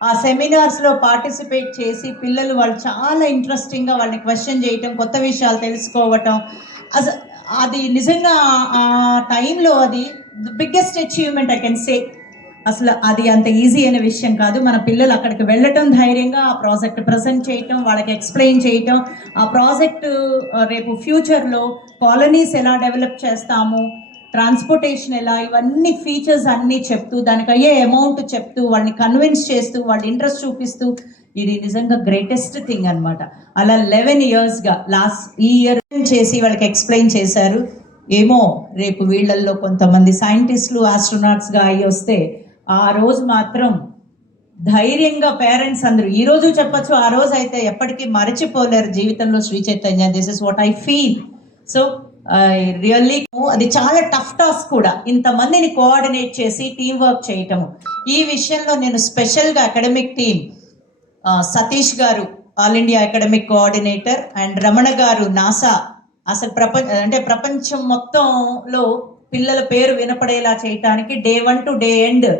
ఆ సెమినార్స్లో పార్టిసిపేట్ చేసి పిల్లలు వాళ్ళు చాలా ఇంట్రెస్టింగ్గా వాళ్ళని క్వశ్చన్ చేయటం, కొత్త విషయాలు తెలుసుకోవటం, అసలు అది నిజంగా ఆ టైంలో అది the biggest achievement I can say. అసలు అది అంత ఈజీ అనే విషయం కాదు. మన పిల్లలు అక్కడికి వెళ్ళటం, ధైర్యంగా ఆ ప్రాజెక్ట్ ప్రజెంట్ చేయటం, వాళ్ళకి ఎక్స్ప్లెయిన్ చేయటం, ఆ ప్రాజెక్టు రేపు ఫ్యూచర్లో కాలనీస్ ఎలా డెవలప్ చేస్తాము, ట్రాన్స్పోర్టేషన్ ఎలా, ఇవన్నీ ఫీచర్స్ అన్నీ చెప్తూ, దానికి అయ్యే అమౌంట్ చెప్తూ, వాళ్ళని కన్విన్స్ చేస్తూ, వాళ్ళ ఇంట్రెస్ట్ చూపిస్తూ, ఇది నిజంగా గ్రేటెస్ట్ థింగ్ అనమాట. అలా 11 yearsగా ఈ ఇయర్ చేసి వాళ్ళకి ఎక్స్ప్లెయిన్ చేశారు. ఏమో రేపు వీళ్ళల్లో కొంతమంది సైంటిస్టులు, ఆస్ట్రోనాట్స్గా అయ్యి వస్తే ఆ రోజు మాత్రం ధైర్యంగా పేరెంట్స్ అందరూ ఈ రోజు చెప్పచ్చు, ఆ రోజు అయితే ఎప్పటికీ మరచిపోలేరు జీవితంలో Sri Chaitanya. This is what I feel. So really అది చాలా టఫ్ టాస్క్ కూడా, ఇంతమందిని కోఆర్డినేట్ చేసి టీం వర్క్ చేయటము. ఈ విషయంలో నేను స్పెషల్గా అకాడమిక్ టీం సతీష్ గారు all India academic coordinator and Ramana గారు నాసా, అసలు ప్రపంచం మొత్తంలో పిల్లల పేరు వినపడేలా చేయటానికి డే 1 to డే ఎండ్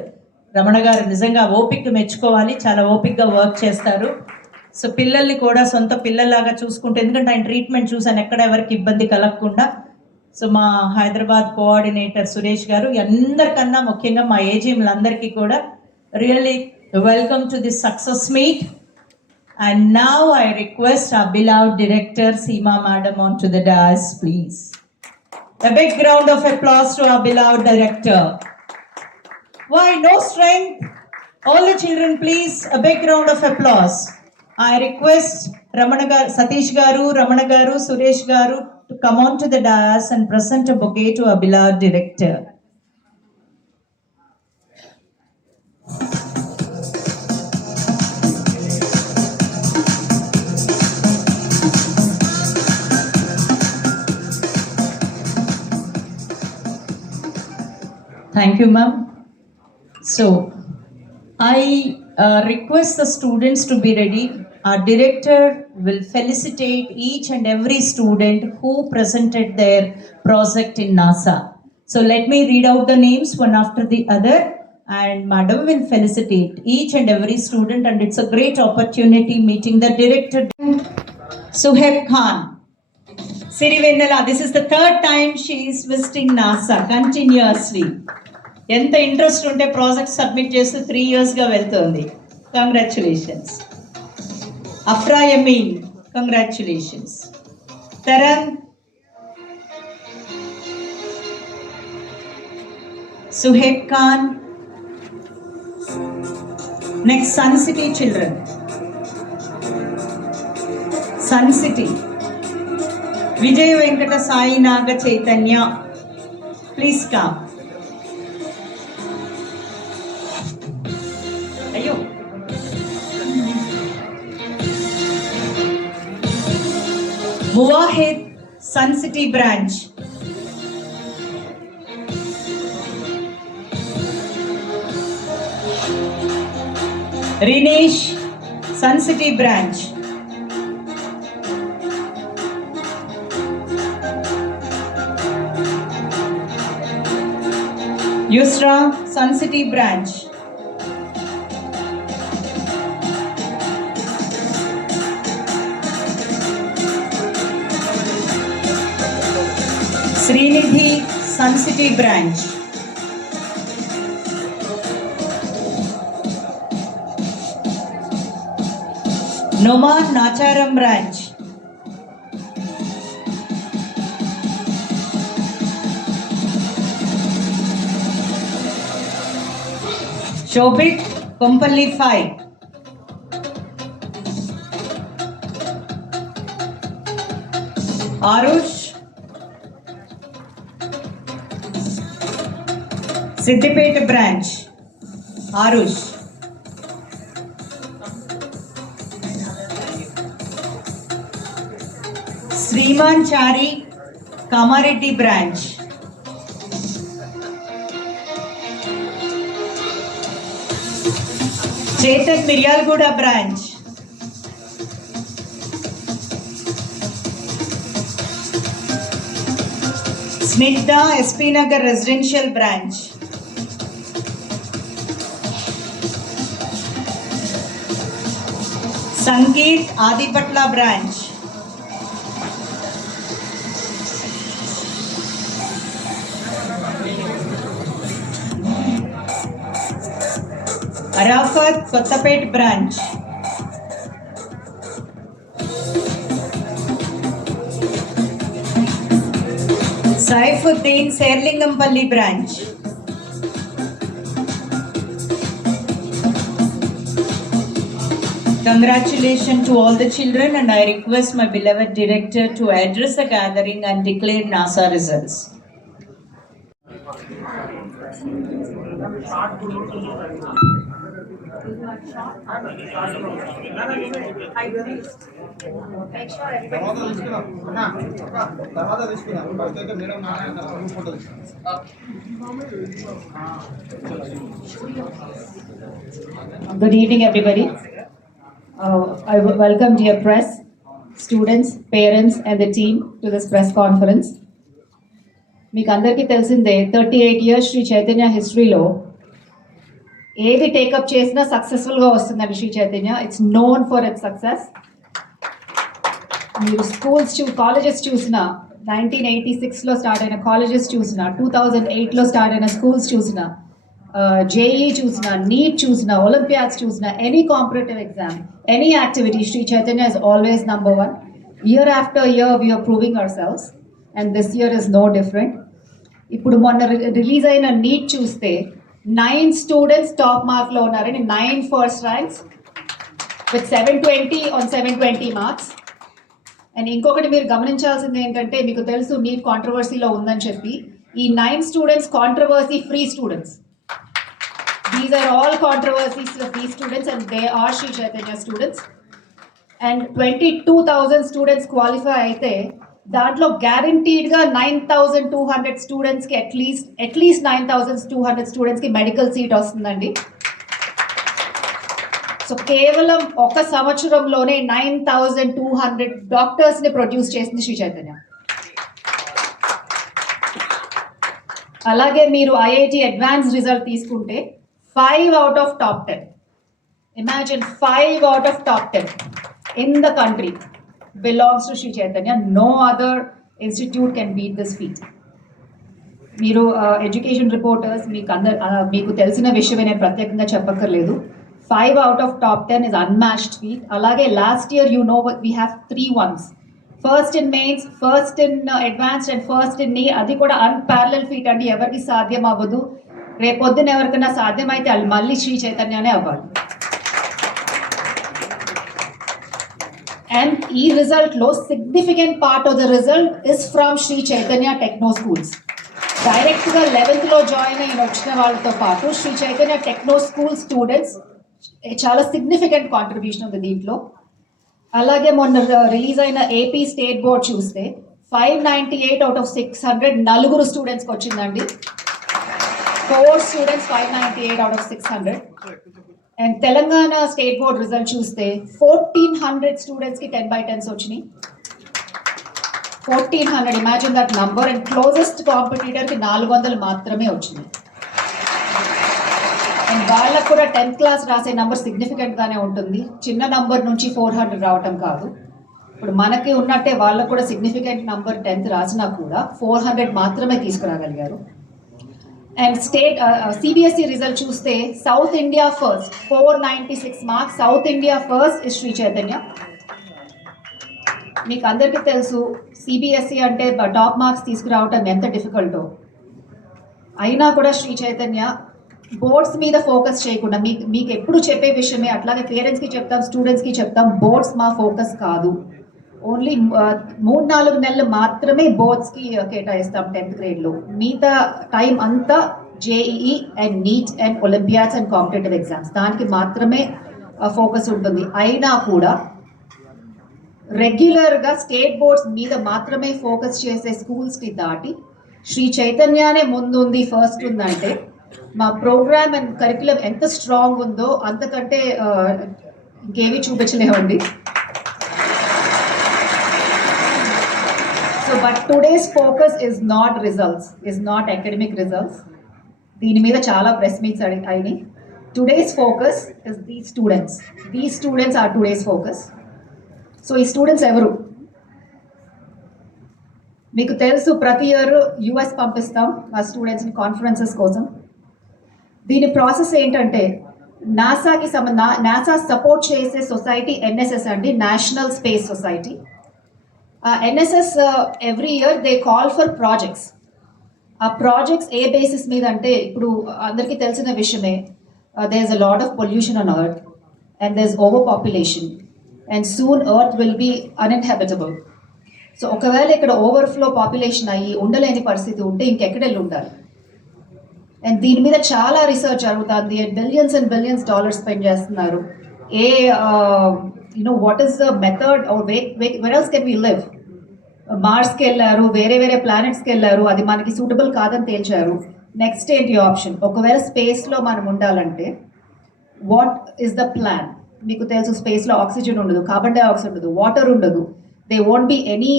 రమణ గారు నిజంగా ఓపిక మెచ్చుకోవాలి, చాలా ఓపికగా వర్క్ చేస్తారు. సో పిల్లల్ని కూడా సొంత పిల్లల్లాగా చూసుకుంటే, ఎందుకంటే ఆయన ట్రీట్మెంట్ చూసాను, ఎక్కడ ఎవరికి ఇబ్బంది కలగకుండా. సో మా హైదరాబాద్ కోఆర్డినేటర్ సురేష్ గారు, అందరికన్నా ముఖ్యంగా మా ఏజీఎంలందరికీ కూడా really welcome to this success meet. And now I request our beloved director Seema Madam onto the dais, please. A big round of applause to our beloved director. Why no strength? All the children, please, a big round of applause. I request Satish Garu, Ramana Garu, Suresh Garu to come onto the dais and present a bouquet to our beloved director. Thank you, ma'am. So, I request the students to be ready. Our director will felicitate each and every student who presented their project in NASA. So, let me read out the names one after the other, and Madam will felicitate each and every student, and it's a great opportunity meeting the director. Suhaib Khan. Sirivennala, this is the third time she is visiting NASA continuously. ఎంత interest ఉంటే project submit చేస్తూ 3 yearsగా వెళ్తుంది. Congratulations. Afra Yameen, congratulations. Taran, Suheb Khan. Next Sun City children. Sun City Vijaya Venkata Sai Naga Chaitanya, please come. Muwahid, Sun City branch. Rinesh, Sun City branch. Yusra, Sun City branch. Srinidhi, Sun City branch. Noman, Nacharam branch. Shobhit, Kompalli 5. Arush, Siddipet branch. Arush. Sriman Chari, Kamareddy branch. Chetan, Miryalguda branch. Snigdha, SP Nagar residential branch. Sangeet Adipatla branch. Arafat Kottapet branch. Saifuddin Serlingampalli branch. Congratulations to all the children, and I request my beloved director to address the gathering and declare NASA results. Good evening, everybody. I welcome dear press, students, parents, and the team to this press conference. మీకు అందరికీ తెలిసిందే 38 ఇయర్స్ శ్రీ చైతన్య హిస్టరీలో ఏది టేకప్ చేసినా సక్సెస్ఫుల్గా వస్తుందండి Sri Chaitanya. It's known for its success. మీరు schools colleges చూసినా 1986లో స్టార్ట్ అయిన కాలేజెస్ చూసినా 2008లో స్టార్ట్ అయిన స్కూల్స్ చూసినా జేఈ చూసినా నీట్ చూసినా ఒలింపియాడ్స్ చూసినా any competitive exam any activity Sri Chaitanya is always number 1. Year after year we are proving ourselves and this year is no different. ఇప్పుడు మొన్న రిలీజ్ అయిన నీట్ చూస్తే 9 స్టూడెంట్స్ టాప్ మార్క్లో ఉన్నారండి. 9 ఫస్ట్ ర్యాంక్స్ విత్ 720 ఆన్ 720 మార్క్స్. అండ్ ఇంకొకటి మీరు గమనించాల్సింది ఏంటంటే, మీకు తెలుసు నీట్ కాంట్రవర్సీలో ఉందని చెప్పి, ఈ 9 students controversy free students. These are all controversies free students and they are Sri Chaitanya students. And 22,000 students qualify అయితే దాంట్లో గ్యారంటీడ్గా 9,200 స్టూడెంట్స్కి అట్లీస్ట్ 9,200 స్టూడెంట్స్కి మెడికల్ సీట్ వస్తుందండి. సో కేవలం ఒక సంవత్సరంలోనే 9,200 డాక్టర్స్ని ప్రొడ్యూస్ చేసింది శ్రీ చైతన్య. అలాగే మీరు ఐఐటి అడ్వాన్స్ రిజల్ట్ తీసుకుంటే 5 out of top 10. Imagine 5 out of top 10 in the country belongs to Sri Chaitanya. No other institute can beat this feat. మీరు ఎడ్యుకేషన్ రిపోర్టర్స్ మీకు తెలిసిన విషయమే, నేను ప్రత్యేకంగా చెప్పక్కర్లేదు. 5 out of top 10 is unmatched feat. అలాగే last year we have 3 ones. First in mains, first in advanced and first in neat. అది కూడా అన్పారలల్ ఫీట్ అండి. ఎవరికి సాధ్యం అవ్వదు. రేపొద్దున ఎవరికైనా సాధ్యమైతే వాళ్ళు మళ్ళీ శ్రీ చైతన్యనే అవ్వాలి. అండ్ ఈ రిజల్ట్లో significant part of the result is from Sri Chaitanya techno schools. డైరెక్ట్గా 11th జాయిన్ అయిన వచ్చిన వాళ్ళతో పాటు Sri Chaitanya techno school students చాలా సిగ్నిఫికెంట్ కాంట్రిబ్యూషన్ ఉంది దీంట్లో. అలాగే మొన్న రిలీజ్ అయిన ఏపీ స్టేట్ బోర్డ్ చూస్తే 598 out of 600 4 స్టూడెంట్స్కి వచ్చిందండి. 4 students 598 out of 600. And Telangana state board result చూస్తే 1,400 స్టూడెంట్స్కి 10/10s వచ్చినాయి. 1,400, imagine that number. And closest కాంపిటీటర్కి 400 మాత్రమే వచ్చినాయి. అండ్ వాళ్ళకు కూడా 10th క్లాస్ రాసే నంబర్ సిగ్నిఫికెంట్గానే ఉంటుంది. చిన్న నంబర్ నుంచి 400 రావటం కాదు. ఇప్పుడు మనకి ఉన్నట్టే వాళ్ళకు కూడా సిగ్నిఫికెంట్ నంబర్ 10th రాసినా కూడా 400 మాత్రమే తీసుకురాగలిగారు. అండ్ స్టేట్ సిబిఎస్ఈ రిజల్ట్ చూస్తే south India first 496 marks. South India first is Sri Chaitanya. మీకు అందరికీ తెలుసు సిబిఎస్ఈ అంటే టాప్ మార్క్స్ తీసుకురావటం ఎంత డిఫికల్టో. అయినా కూడా శ్రీ చైతన్య బోర్డ్స్ మీద ఫోకస్ చేయకుండా, మీకు ఎప్పుడు చెప్పే విషయమే, అట్లాగే పేరెంట్స్కి చెప్తాం, స్టూడెంట్స్కి చెప్తాం, బోర్డ్స్ మా ఫోకస్ కాదు. ఓన్లీ 3-4 నెలలు మాత్రమే బోర్డ్స్కి కేటాయిస్తాం 10th గ్రేడ్లో. మిగతా టైం అంతా JEE and NEET and olympiads and competitive exams, దానికి మాత్రమే ఫోకస్ ఉంటుంది. అయినా కూడా రెగ్యులర్గా స్టేట్ బోర్డ్స్ మీద మాత్రమే ఫోకస్ చేసే స్కూల్స్కి దాటి శ్రీ చైతన్యనే ముందుంది, ఫస్ట్ ఉందంటే మా ప్రోగ్రామ్ అండ్ కరికులం ఎంత స్ట్రాంగ్ ఉందో అంతకంటే ఇంకేమీ చూపించలేమండి. So, but today's focus is not results, is not academic results. దీని మీద చాలా ప్రెస్ మీట్స్ అయినాయి. today's focus is these students. These students are today's focus. So ఈ స్టూడెంట్స్ ఎవరు? మీకు తెలుసు ప్రతి ఇయర్ యుఎస్ పంపిస్తాం మా స్టూడెంట్స్ని కాన్ఫరెన్సెస్ కోసం. దీని ప్రాసెస్ ఏంటంటే నాసా సపోర్ట్ చేసే సొసైటీ ఎన్ఎస్ఎస్ అండి, national space society. NSS every year they call for projects. ఆ ప్రాజెక్ట్స్ ఏ బేసిస్ మీద అంటే, ఇప్పుడు అందరికీ తెలిసిన విషయమే, there is a lot of pollution on earth and there is over population and soon earth will be uninhabitable. So ఒకవేళ ఇక్కడ ఓవర్ఫ్లో పాపులేషన్ అయ్యి ఉండలేని పరిస్థితి ఉంటే ఇంకెక్కడ వెళ్ళి ఉండాలి? అండ్ దీని మీద చాలా రీసెర్చ్ జరుగుతుంది అండ్ బిలియన్స్ డాలర్స్ స్పెండ్ చేస్తున్నారు. What is the method where else can we live? మార్స్కి వెళ్ళారు, వేరే వేరే ప్లానెట్స్కి వెళ్ళారు, అది మనకి సూటబుల్ కాదని తేల్చారు. నెక్స్ట్ ఏంటి ఆప్షన్? ఒకవేళ స్పేస్లో మనం ఉండాలంటే వాట్ ఈస్ ద ప్లాన్? మీకు తెలుసు స్పేస్లో ఆక్సిజన్ ఉండదు, కార్బన్ డైఆక్సైడ్ ఉండదు, వాటర్ ఉండదు. They won't be any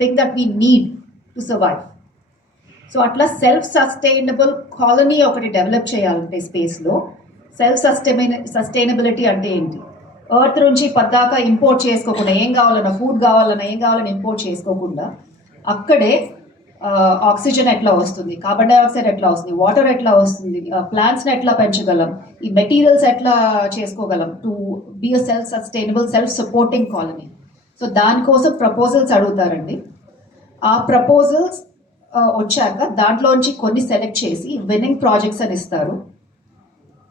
thing that we need to survive. So అట్లా సెల్ఫ్ సస్టైనబుల్ కాలనీ ఒకటి డెవలప్ చేయాలంటే స్పేస్లో, సెల్ఫ్ సస్టైనబిలిటీ అంటే ఏంటి? ఎర్త్ నుంచి పద్దాకా ఇంపోర్ట్ చేసుకోకుండా, ఏం కావాలన్నా ఇంపోర్ట్ చేసుకోకుండా అక్కడే ఆక్సిజన్ ఎట్లా వస్తుంది, కార్బన్ డైఆక్సైడ్ ఎట్లా వస్తుంది, వాటర్ ఎట్లా వస్తుంది, ప్లాంట్స్ని ఎట్లా పెంచగలం, ఈ మెటీరియల్స్ ఎట్లా చేసుకోగలం to be a self sustainable self supporting colony. So దానికోసం ప్రపోజల్స్ అడుగుతారండి. ఆ ప్రపోజల్స్ వచ్చాక దాంట్లోంచి కొన్ని సెలెక్ట్ చేసి విన్నింగ్ ప్రాజెక్ట్స్ అని ఇస్తారు.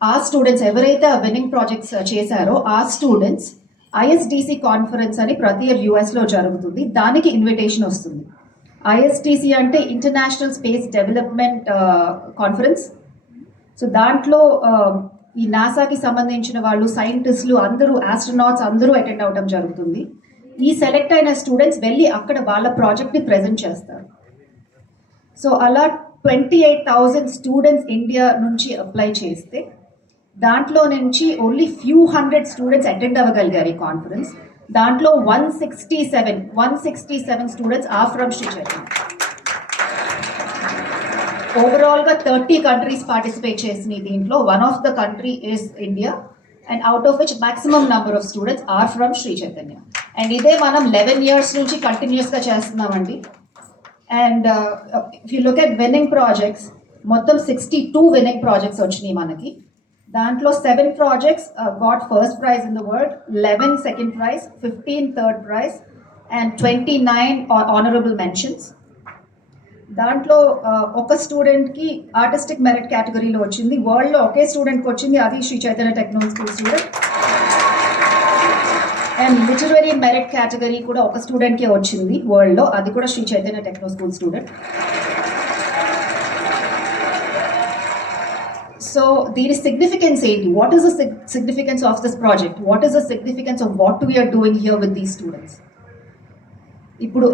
ఆ స్టూడెంట్స్ ఎవరైతే ఆ విన్నింగ్ ప్రాజెక్ట్స్ చేశారో ఆ స్టూడెంట్స్ ఐఎస్డిసి కాన్ఫరెన్స్ అని ప్రతి ఇయర్ యుఎస్లో జరుగుతుంది, దానికి ఇన్విటేషన్ వస్తుంది. ఐఎస్డిసి అంటే international space development conference. So దాంట్లో ఈ నాసాకి సంబంధించిన వాళ్ళు, సైంటిస్టులు అందరూ, ఆస్ట్రోనాట్స్ అందరూ అటెండ్ అవ్వడం జరుగుతుంది. ఈ సెలెక్ట్ అయిన స్టూడెంట్స్ వెళ్ళి అక్కడ వాళ్ళ ప్రాజెక్ట్ని ప్రజెంట్ చేస్తారు. సో అలా 28,000 స్టూడెంట్స్ ఇండియా నుంచి అప్లై చేస్తే దాంట్లో నుంచి only few hundred students attend అవ్వగలిగారు ఈ కాన్ఫరెన్స్. దాంట్లో 167 students are from Sri Chaitanya. ఓవరాల్గా 30 కంట్రీస్ పార్టిసిపేట్ చేసినాయి దీంట్లో. One of the country is India and out of which maximum number of students are from Sri Chaitanya. And ఇదే మనం 11 years నుంచి కంటిన్యూస్గా చేస్తున్నామండి. And if you look at winning projects, మొత్తం 62 విన్నింగ్ ప్రాజెక్ట్స్ వచ్చినాయి మనకి. దాంట్లో 7 projects got first prize in the world, 11 second prize, 15 third prize and 29 honorable mentions. దాంట్లో ఒక స్టూడెంట్కి ఆర్టిస్టిక్ మెరిట్ కేటగిరీలో వచ్చింది. వరల్డ్లో ఒకే స్టూడెంట్కి వచ్చింది, అది Sri Chaitanya technology school student. And literary merit category కూడా ఒక స్టూడెంట్కే వచ్చింది వరల్డ్లో, అది కూడా Sri Chaitanya techno school student. So దీని సిగ్నిఫికెన్స్ ఏంటి? What is the significance of this project? What is the significance of what we're doing here with these students? ఇప్పుడు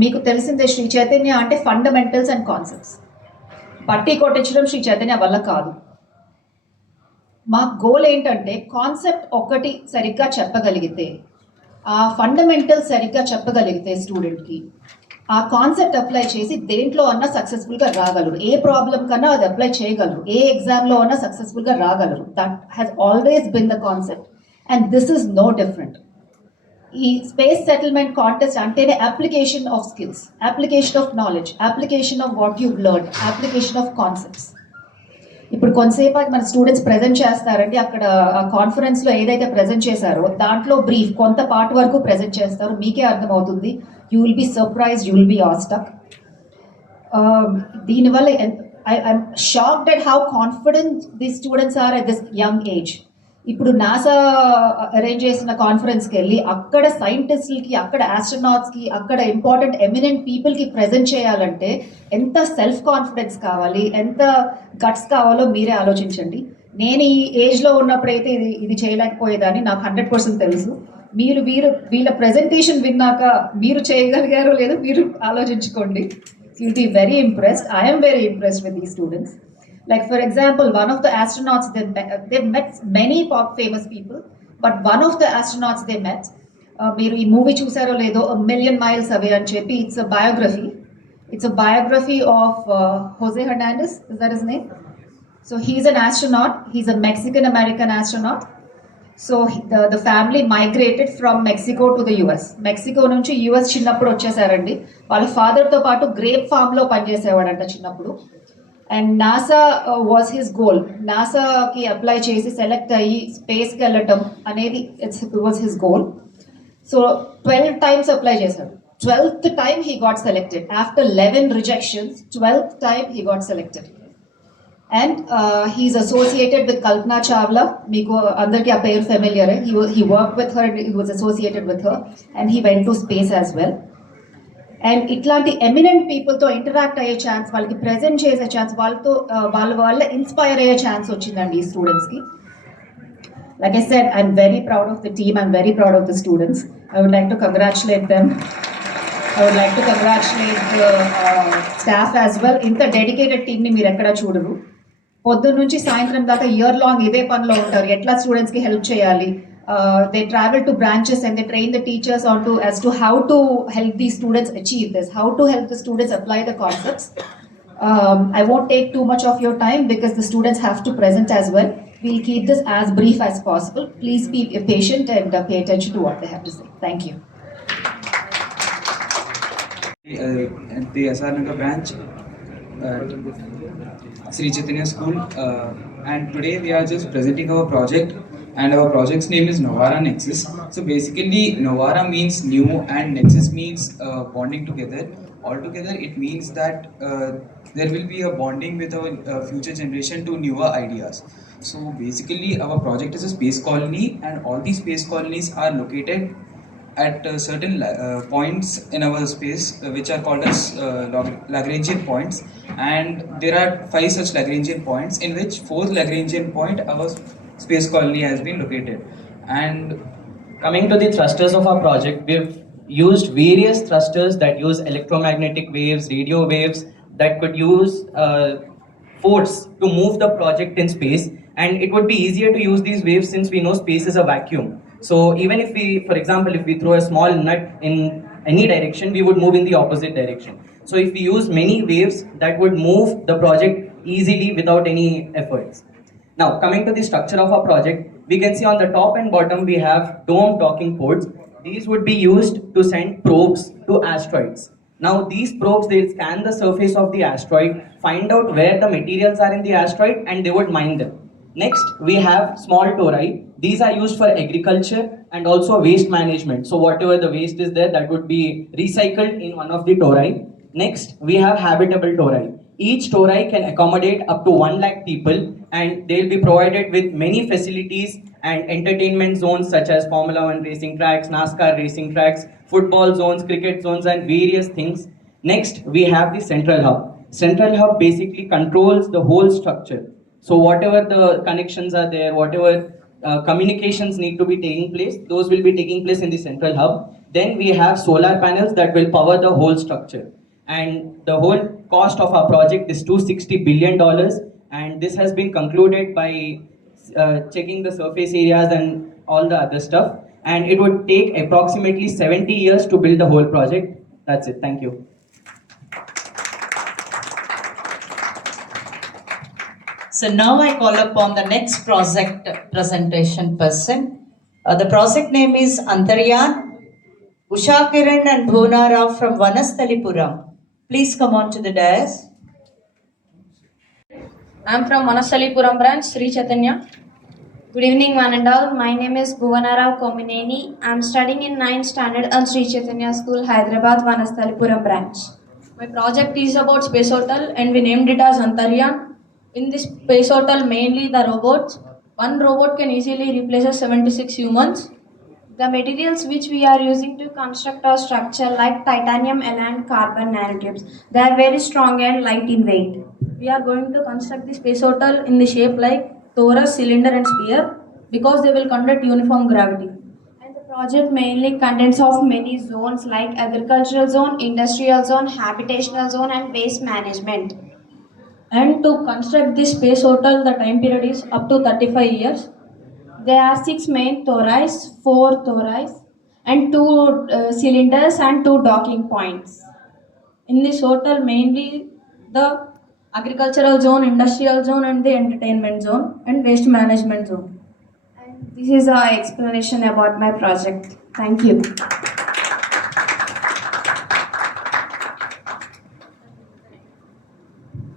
మీకు తెలిసిందే, శ్రీ చైతన్య అంటే ఫండమెంటల్స్ అండ్ కాన్సెప్ట్స్. పట్టి కొట్టించడం శ్రీ చైతన్య వల్ల కాదు. మా గోల్ ఏంటంటే కాన్సెప్ట్ ఒకటి సరిగ్గా చెప్పగలిగితే, ఆ ఫండమెంటల్స్ సరిగ్గా చెప్పగలిగితే స్టూడెంట్కి, ఆ కాన్సెప్ట్ అప్లై చేసి దేంట్లో అన్నా సక్సెస్ఫుల్గా రాగలరు. ఏ ప్రాబ్లం కన్నా అది అప్లై చేయగలరు, ఏ ఎగ్జామ్లో అన్నా సక్సెస్ఫుల్గా రాగలరు. That has always been the concept and this is no different. ఈ స్పేస్ సెటిల్మెంట్ కాంటెస్ట్ అంటేనే application of skills, application of knowledge, application of what you learn, application of concepts. ఇప్పుడు కొంతసేపు మన స్టూడెంట్స్ ప్రజెంట్ చేస్తారండి. అక్కడ కాన్ఫరెన్స్లో ఏదైతే ప్రజెంట్ చేశారో దాంట్లో బ్రీఫ్ కొంత పార్ట్ వరకు ప్రజెంట్ చేస్తారు, మీకే అర్థమవుతుంది. You will be surprised, you will be awestruck. దీనివల్ల I'm shocked at how confident the students are at this young age. ఇప్పుడు నాసా అరేంజ్ చేసిన కాన్ఫరెన్స్కి వెళ్ళి అక్కడ సైంటిస్టులకి, అక్కడ ఆస్ట్రోనాట్స్కి, అక్కడ ఇంపార్టెంట్ ఎమినెంట్ పీపుల్కి ప్రజెంట్ చేయాలంటే ఎంత సెల్ఫ్ కాన్ఫిడెన్స్ కావాలి, ఎంత గట్స్ కావాలో మీరే ఆలోచించండి. నేను ఈ ఏజ్లో ఉన్నప్పుడైతే ఇది చేయలేకపోయేదాన్ని, నాకు 100% తెలుసు. వీళ్ళ ప్రెజెంటేషన్ విన్నాక మీరు చేయగలిగారో లేదో మీరు ఆలోచించుకోండి. You'll be very impressed. I am very impressed with these students. Like for example, one of the astronauts, they've met many famous people, but one of the astronauts they met, మీరు ఈ మూవీ చూసారో లేదో, A Million Miles Away అని చెప్పి, it's a biography of Jose Hernandez, is that his name? So he's an astronaut. He's a Mexican American astronaut. So the family migrated from Mexico to the US. Mexico నుంచి US చిన్నప్పుడు వచ్చేసారండి. వాళ్ళ ఫాదర్తో పాటు grape ఫామ్లో పనిచేసేవాడంట చిన్నప్పుడు. And NASA was his goal. నాసాకి అప్లై చేసి సెలెక్ట్ అయ్యి స్పేస్కి వెళ్ళటం అనేది it was his goal. So 12 times apply చేశాడు. 12th time he got selected. After 11 rejections, 12th time he got selected. And he's associated with Kalpana Chawla. Meeku andarki aa pair familiar. He worked with her, he was associated with her, and he went to space as well. And itlanti eminent people to interact ayye chance, వాళ్ళకి present చేసే chance, వాళ్ళతో వాళ్ళ inspire అయ్యే chance వచ్చిందండి ఈ students కి. Like I said, I'm very proud of the team. I'm very proud of the students. I would like to congratulate them. I would like to congratulate the staff as well. ఇంత డెడికేటెడ్ టీమ్ని మీరు ఎక్కడ చూడరు. పొద్దున్న నుంచి సాయంత్రం దాకా ఇయర్ లాంగ్ ఇదే పనిలో ఉంటారు. ఎట్లా స్టూడెంట్స్కి హెల్ప్ చేయాలి. They travel to branches and they train the teachers on to as to how to help these students achieve this, how to help the students apply the concepts. I won't take too much of your time because the students have to present as well. We'll keep this as brief as possible. Please be patient and pay attention to what they have to say. Thank you. At the SR Nagar branch, Sri Chaitanya School, and today we are just presenting our project, and our project's name is Novara Nexus. So basically, Novara means new and Nexus means bonding together. Altogether, it means that there will be a bonding with our future generation to newer ideas. So basically, our project is a space colony, and all these space colonies are located at certain points in our space, which are called as Lagrangian points, and there are 5 such Lagrangian points, in which 4th Lagrangian point our space colony has been located. And coming to the thrusters of our project, we've used various thrusters that use electromagnetic waves, radio waves that could use force to move the project in space, and it would be easier to use these waves since we know space is a vacuum. So even if we, for example, if we throw a small nut in any direction, we would move in the opposite direction. So if we use many waves, that would move the project easily without any efforts. Now coming to the structure of our project, we can see on the top and bottom we have dome docking ports. These would be used to send probes to asteroids. Now these probes, they scan the surface of the asteroid, find out where the materials are in the asteroid, and they would mine them. Next, we have small tori. These are used for agriculture and also waste management. So whatever the waste is there, that would be recycled in one of the tori. Next, we have habitable tori. Each tori can accommodate up to 1 lakh people, and they'll be provided with many facilities and entertainment zones such as Formula 1 racing tracks, NASCAR racing tracks, football zones, cricket zones, and various things. Next, we have the central hub. Central hub basically controls the whole structure. So whatever the connections are there, whatever communications need to be taking place, those will be taking place in the central hub. Then we have solar panels that will power the whole structure. And the whole cost of our project is $260 billion. And this has been concluded by checking the surface areas and all the other stuff. And it would take approximately 70 years to build the whole project. That's it. Thank you. So now I call upon the next project presentation person. The project name is Antaryan. Usha Kiran and Bhuna Rao from Vanasthalipuram. Please come on to the dais. I am from Vanasthalipuram branch, Sri Chaitanya. Good evening, one and all. My name is Bhuvanarao Komineni. I am studying in 9th standard at Sri Chaitanya School, Hyderabad, Vanasthalipuram branch. My project is about space hotel, and we named it as Antaryan. In this space hotel, mainly the robots. One robot can easily replace 76 humans. The materials which we are using to construct our structure like titanium, and carbon nanotubes. They are very strong and light in weight. We are going to construct the space hotel in the shape like torus, cylinder and sphere because they will conduct uniform gravity. And the project mainly contains of many zones like agricultural zone, industrial zone, habitational zone and waste management. And to construct this space hotel, the time period is up to 35 years. There are 6 main thoris, 4 thoris, and 2 cylinders and 2 docking points. In this hotel, mainly the agricultural zone, industrial zone, and the entertainment zone, and waste management zone. And this is our explanation about my project. Thank you.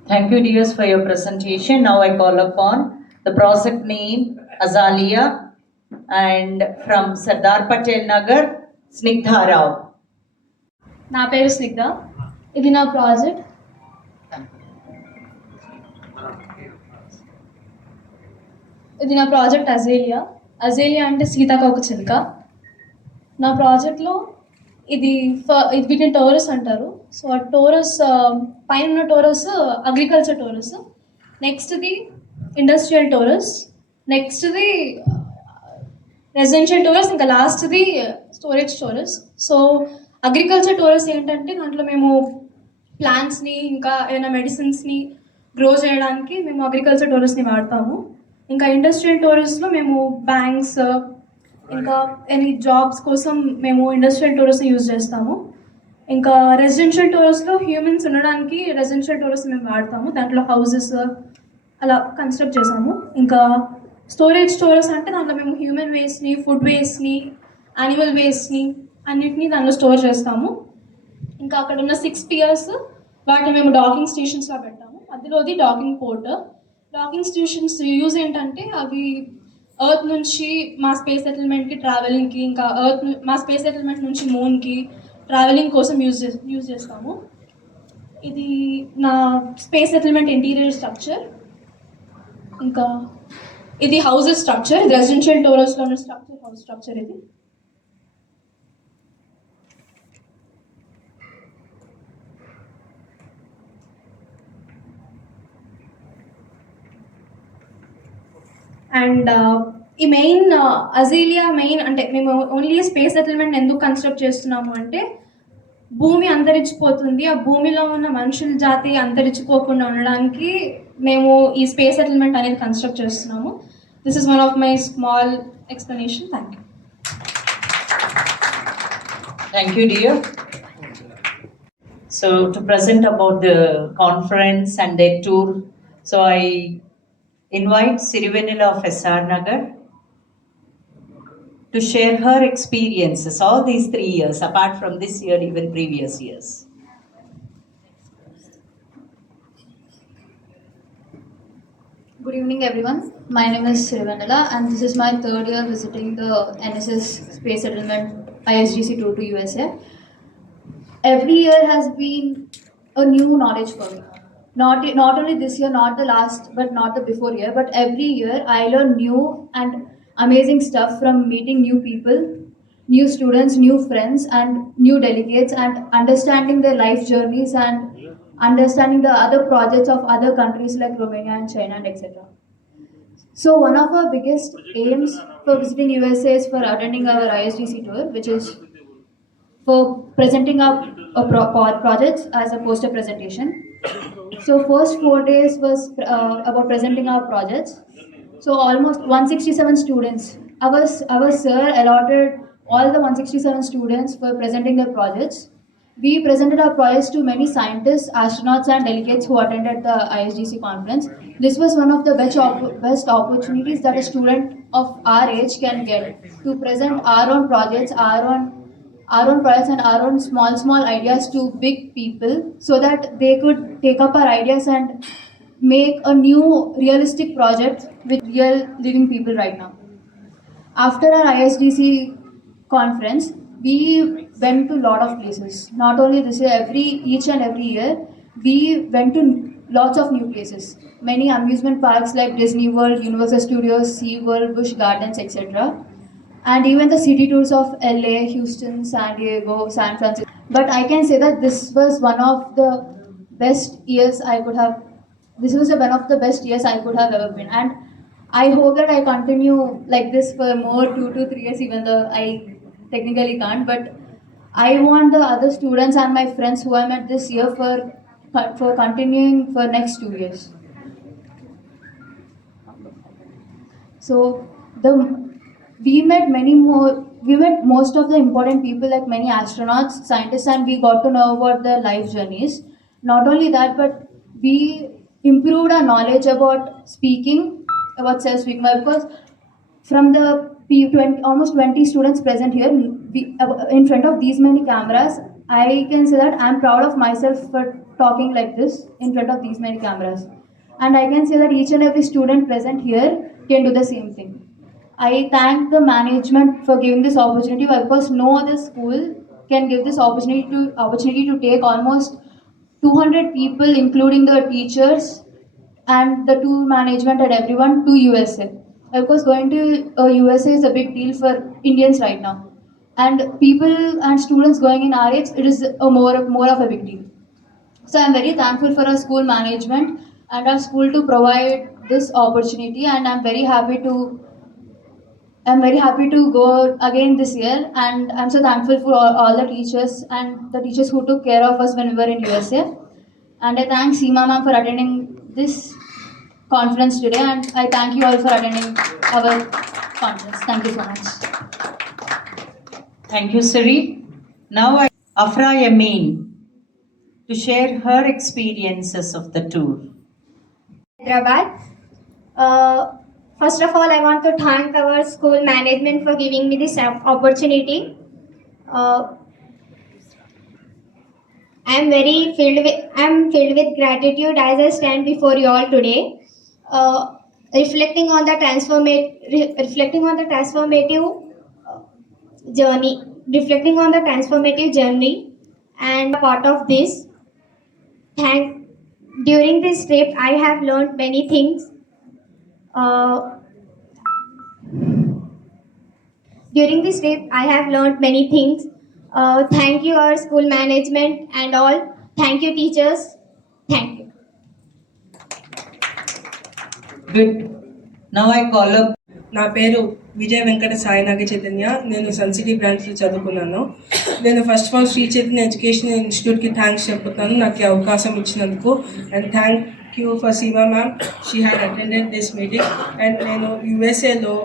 Thank you, dears, for your presentation. Now I call upon the project name Azalea and from Sardar Patel Nagar, Snigdha Rao. నా పేరు స్నిగ్ధ. ఇది నా ప్రాజెక్ట్. అజేలియా. అజేలియా అంటే సీతాకోక చిలుక. నా ప్రాజెక్ట్లో ఇది వీటిని టోరస్ అంటారు. సో ఆ టోరస్ పైన ఉన్న టోరస్ అగ్రికల్చర్ టోరస్, నెక్స్ట్ది ఇండస్ట్రియల్ టోరస్, నెక్స్ట్ది రెసిడెన్షియల్ టోరస్, ఇంకా లాస్ట్ది storage torus. So agriculture torus ఏంటంటే దాంట్లో మేము ప్లాంట్స్ని ఇంకా ఏమైనా మెడిసిన్స్ని గ్రో చేయడానికి మేము అగ్రికల్చర్ టోరస్ని వాడతాము. ఇంకా ఇండస్ట్రియల్ టోరస్లో మేము బ్యాంక్స్ ఇంకా ఎనీ జాబ్స్ కోసం మేము ఇండస్ట్రియల్ టోరస్ని యూజ్ చేస్తాము. ఇంకా రెసిడెన్షియల్ టోరస్లో హ్యూమన్స్ ఉండడానికి రెసిడెన్షియల్ టోరస్ మేము వాడతాము. దాంట్లో హౌసెస్ అలా కన్స్ట్రక్ట్ చేసాము. ఇంకా స్టోరేజ్ టోరస్ అంటే దాంట్లో మేము హ్యూమన్ వేస్ట్ని, ఫుడ్ వేస్ట్ని, యానిమల్ వేస్ట్ని అన్నిటినీ దాంట్లో స్టోర్ చేస్తాము. ఇంకా అక్కడ ఉన్న 6 పియర్స్ వాటిని మేము డాకింగ్ స్టేషన్స్లో పెట్టాము. అందులోది docking port. Docking stations use ఏంటంటే అవి ఎర్త్ నుంచి మా స్పేస్ సెటిల్మెంట్కి ట్రావెలింగ్కి, ఇంకా మా స్పేస్ సెటిల్మెంట్ నుంచి మూన్కి ట్రావెలింగ్ కోసం యూజ్ చేస్తాము. ఇది నా స్పేస్ సెటిల్మెంట్ ఇంటీరియర్ స్ట్రక్చర్. ఇంకా ఇది హౌసెస్ స్ట్రక్చర్. ఇది రెసిడెన్షియల్ టోరస్లో ఉన్న స్ట్రక్చర్, హౌస్ స్ట్రక్చర్ ఇది. అండ్ ఈ మెయిన్ అజీలియా మెయిన్ అంటే మేము ఓన్లీ స్పేస్ సెటిల్మెంట్ ఎందుకు కన్స్ట్రక్ట్ చేస్తున్నాము అంటే భూమి అంతరించిపోతుంది, ఆ భూమిలో ఉన్న మనుషుల జాతి అంతరించిపోకుండా ఉండడానికి మేము ఈ స్పేస్ సెటిల్మెంట్ అనేది కన్స్ట్రక్ట్ చేస్తున్నాము. This is one of my small explanation. Thank you. Thank you, dear. So to present about the conference and their tour, so I invite Sirivenila of SR Nagar to share her experiences all these 3 years, apart from this year, even previous years. Good evening, everyone. My name is Sirivanila, and this is my 3rd year visiting the NSS Space Settlement ISGC tour to USA. Every year has been a new knowledge for me. Not only this year, not the last, but not the before year, but every year I learn new and amazing stuff from meeting new people, new students, new friends, and new delegates, and understanding their life journeys and understanding the other projects of other countries like Romania and China and etc. So one of our biggest aims for visiting USA is for attending our ISGC tour, which is for presenting our projects as a poster presentation. So first 4 days was about presenting our projects. So almost 167 students. Our sir allotted all the 167 students for presenting their projects. We presented our projects to many scientists, astronauts, and delegates who attended the ISGC conference. This was one of the best opportunities that a student of our age can get to present our own projects, our own projects and our own small ideas to big people, so that they could take up our ideas and make a new realistic project with real living people right now. After our ISDC conference, we went to a lot of places. Not only this year, each and every year, we went to lots of new places. Many amusement parks like Disney World, Universal Studios, Sea World, Busch Gardens, etc. And even the city tours of LA, Houston, San Diego, San Francisco. But I can say that this was one of the best years I could have. This was one of the best years I could have ever been, and I hope that I continue like this for more 2 to 3 years, even though I technically can't. But I want the other students and my friends who I met this year for continuing for next 2 years. So we met most of the important people like many astronauts, scientists, and we got to know about their life journeys. Not only that, but we improved our knowledge about speaking, about self-speaking. Because from the 20, almost 20 students present here, in front of these many cameras, I can say that I'm proud of myself for talking like this in front of these many cameras. And I can say that each and every student present here can do the same thing. I thank the management for giving this opportunity, because no other school can give this opportunity to take almost 200 people, including the teachers and the two management and everyone, to USA. Of course, going to USA is a big deal for Indians right now, and people and students going in our age, it is a more of a big deal. So I'm very thankful for our school management and our school to provide this opportunity, and I'm very happy to go again this year, and I'm so thankful for all the teachers and the teachers who took care of us when we were in USA. And I thank Seema ma'am for attending this conference today, and I thank you all for attending our conference. Thank you so much. Thank you, Siri. Now Afra Yamin to share her experiences of the tour. Hyderabad. First of all, I want to thank our school management for giving me this opportunity. I am filled with gratitude as I stand before you all today, reflecting on the transformative journey, and a part of this. During this trip, I have learned many things. During this trip, I have learned many things. Thank you, our school management and all. Thank you, teachers. Thank you. Good. Now I call up నా పేరు విజయ వెంకట సాయినాగ చైతన్య. నేను sun city బ్రాంచ్లో చదువుకున్నాను. నేను first of all Sri Chaitanya education ఇన్స్టిట్యూట్కి thanks చెప్తున్నాను నాకు ఈ అవకాశం ఇచ్చినందుకు. And thank you for Seema ma'am, she had attended this meeting. And నేను యూఎస్ఏలో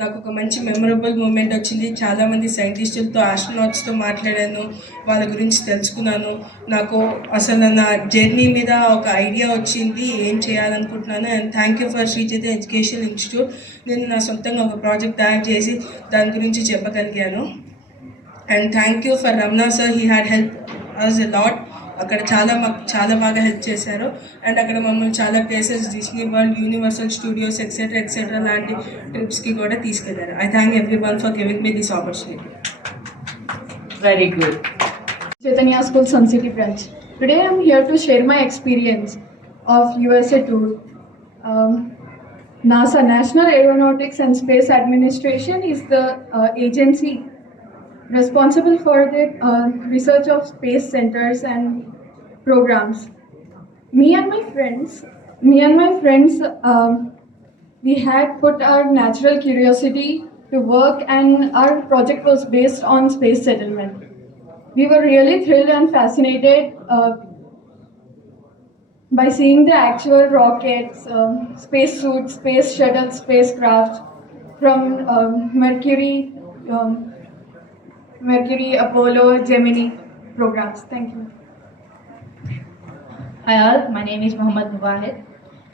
నాకు ఒక మంచి మెమరబుల్ మూమెంట్ వచ్చింది. చాలామంది సైంటిస్టులతో, ఆస్ట్రోనాట్స్తో మాట్లాడాను, వాళ్ళ గురించి తెలుసుకున్నాను. నాకు అసలు నా జర్నీ మీద ఒక ఐడియా వచ్చింది ఏం చేయాలనుకుంటున్నాను. And thank you for Sri Chaitanya education institute. నేను నా సొంతంగా ఒక ప్రాజెక్ట్ తయారు చేసి దాని గురించి చెప్పగలిగాను. And thank you for Ramana sir, he had help us a lot. అక్కడ మాకు చాలా బాగా హెల్ప్ చేశారు. అండ్ అక్కడ మమ్మల్ని చాలా places, Disney world, universal studios etcetera లాంటి ట్రిప్స్కి కూడా తీసుకెళ్లారు. I thank every one for giving me this opportunity. very good. Chaitanya School Sun City branch. Today I am here to share my experience of USA tour. NASA, National Aeronautics and Space Administration, is the agency responsible for the research of space centers and programs. Me and my friends, we had put our natural curiosity to work, and our project was based on space settlement. We were really thrilled and fascinated by seeing the actual rockets, space suits, space shuttles, spacecraft from Mercury, Apollo, Gemini programs. Thank you. Hi all, my name is Mohammad Mubahid.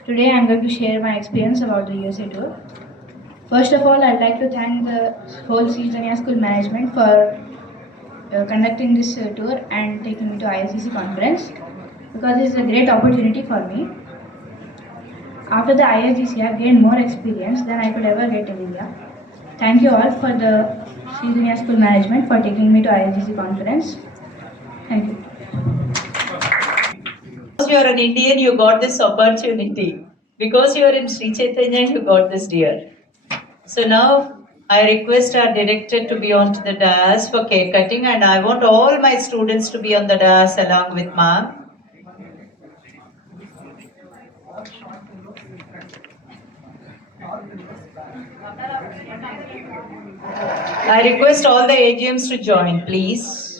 Today I am going to share my experience about the USA tour. First of all, I'd like to thank the whole Sri Chaitanya School management for conducting this tour and taking me to ISGC conference, because this is a great opportunity for me. After the ISGC, I have gained more experience than I could ever get in India. Thank you all for the Sri Chaitanya School management for taking me to ISGC conference. Thank you. Because you are an Indian, you got this opportunity. Because you are in Sri Chaitanya, you got this, dear. So now I request our director to be on to the dais for cake cutting, and I want all my students to be on the dais along with ma'am. I request all the AGMs to join, please.